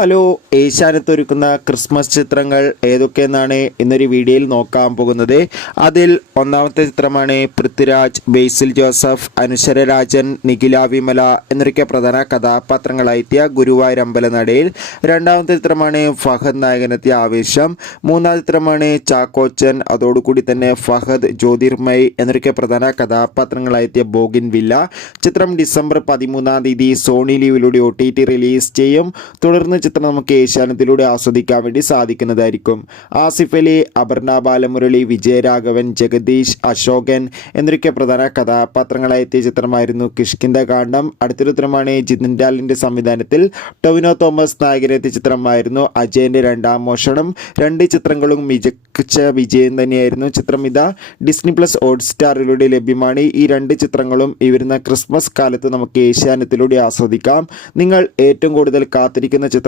Hello, Asianet ഒരുക്കുന്ന Christmas ചിത്രങ്ങൾ ഏതൊക്കെയെന്നാണ് ഇന്നൊരു വീഡിയോയിൽ നോക്കാൻ പോകുന്നത്. അതിൽ ഒന്നാമത്തെ ചിത്രമാണ് പൃഥ്വിരാജ്, ബേസിൽ ജോസഫ്, അനുശ്വര രാജൻ, നിഖില വിമല എന്നൊക്കെ പ്രധാന കഥാപാത്രങ്ങളായെത്തിയ ഗുരുവായൂർ അമ്പലനടയിൽ. രണ്ടാമത്തെ ചിത്രമാണ് ഫഹദ് നായകനെത്തിയ ആവേശം. മൂന്നാം ചിത്രമാണ് ചാക്കോച്ചൻ, അതോടുകൂടി തന്നെ ഫഹദ്, ജ്യോതിർമയ് എന്നൊക്കെ പ്രധാന കഥാപാത്രങ്ങളായെത്തിയ ബോഗിൻ വില്ല. ചിത്രം ഡിസംബർ 13 സോണി ലീവിലൂടെ OTT റിലീസ് ചെയ്യും. തുടർന്ന് ചിത്രം നമുക്ക് ഏഷ്യാനെറ്റിലൂടെ ആസ്വദിക്കാൻ വേണ്ടി സാധിക്കുന്നതായിരിക്കും. ആസിഫ് അലി, അപർണ ബാലമുരളി, വിജയരാഘവൻ, ജഗദീഷ്, അശോകൻ എന്നൊക്കെ പ്രധാന കഥാപാത്രങ്ങളായെത്തിയ ചിത്രമായിരുന്നു കിഷ്കിന്ധ കാണ്ഡം. അടുത്തൊരു ചിത്രമാണ് ജിതിൻ ലാലിൻ്റെ സംവിധാനത്തിൽ ടൊവിനോ തോമസ് നായകനെത്തിയ ചിത്രമായിരുന്നു അജയൻ്റെ രണ്ടാം മോഷണം. രണ്ട് ചിത്രങ്ങളും മികച്ച വിജയം തന്നെയായിരുന്നു. ചിത്രം ഇതാ ഡിസ്നി പ്ലസ് ഹോട്ട്സ്റ്റാറിലൂടെ ലഭ്യമാണ്. ഈ രണ്ട് ചിത്രങ്ങളും ഈ വരുന്ന ക്രിസ്മസ് കാലത്ത് നമുക്ക് ഏഷ്യാനെറ്റിലൂടെ ആസ്വദിക്കാം. നിങ്ങൾ ഏറ്റവും കൂടുതൽ കാത്തിരിക്കുന്ന ചിത്രം